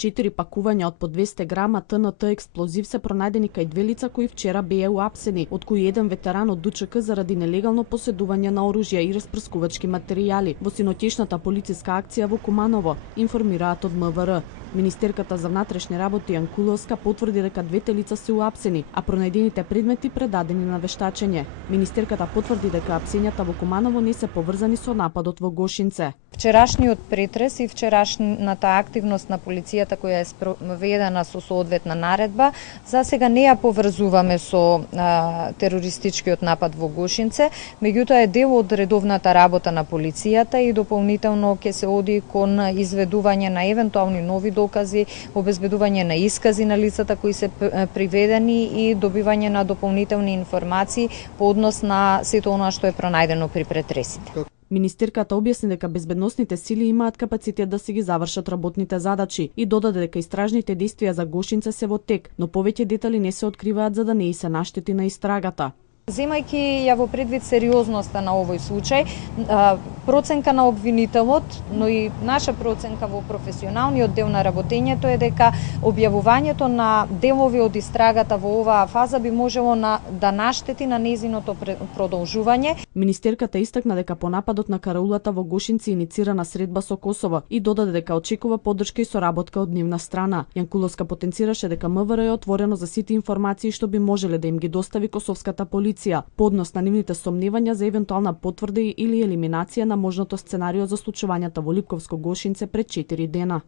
4 пакувања од по 200 грама ТНТ експлозив се пронајдени кај 2 лица кои вчера беа уапсени, од кои еден ветеран од ДЧК заради нелегално поседување на оружје и распрскувачки материјали во синоќешната полициска акција во Куманово, информираат од МВР. Министерката за внатрешни работи Јанкуловска потврди дека двете лица се уапсени, а пронајдените предмети предадени на вештачење. Министерката потврди дека апсењата во Куманово не се поврзани со нападот во Гошинце. Вчерашниот претрес и вчерашната активност на полицијата која е спроведена со соодветна наредба, за сега не ја поврзуваме со терористичкиот напад во Гошинце, меѓутоа е дел од редовната работа на полицијата и дополнително ќе се оди кон изведување на евентуални нови докази, обезбедување на искази на лицата кои се приведени и добивање на дополнителни информации по однос на сето она што е пронајдено при претресите. Министерката објасни дека безбедносните сили имаат капацитет да си ги завршат работните задачи и додаде дека истражните действија за Гошинце се во тек, но повеќе детали не се откриваат за да не и се наштети на истрагата. Земајќи ја во предвид сериозноста на овој случај, проценка на обвинителот, но и наша проценка во професионалниот дел на работењето е дека објавувањето на делови од истрагата во оваа фаза би можело да наштети на нејзиното продолжување. Министерката истакна дека по нападот на караулата во Гошинци иницирана средба со Косово и додаде дека очекува поддршка и соработка од нивна страна. Јанкуловска потенцираше дека МВР е отворено за сите информации што би можеле да им ги достави косовската полиција по однос на нивните сомневања за евентуална потврда или елиминација на можното сценарио за случувањата во Липковско Гошинце пред 4 дена.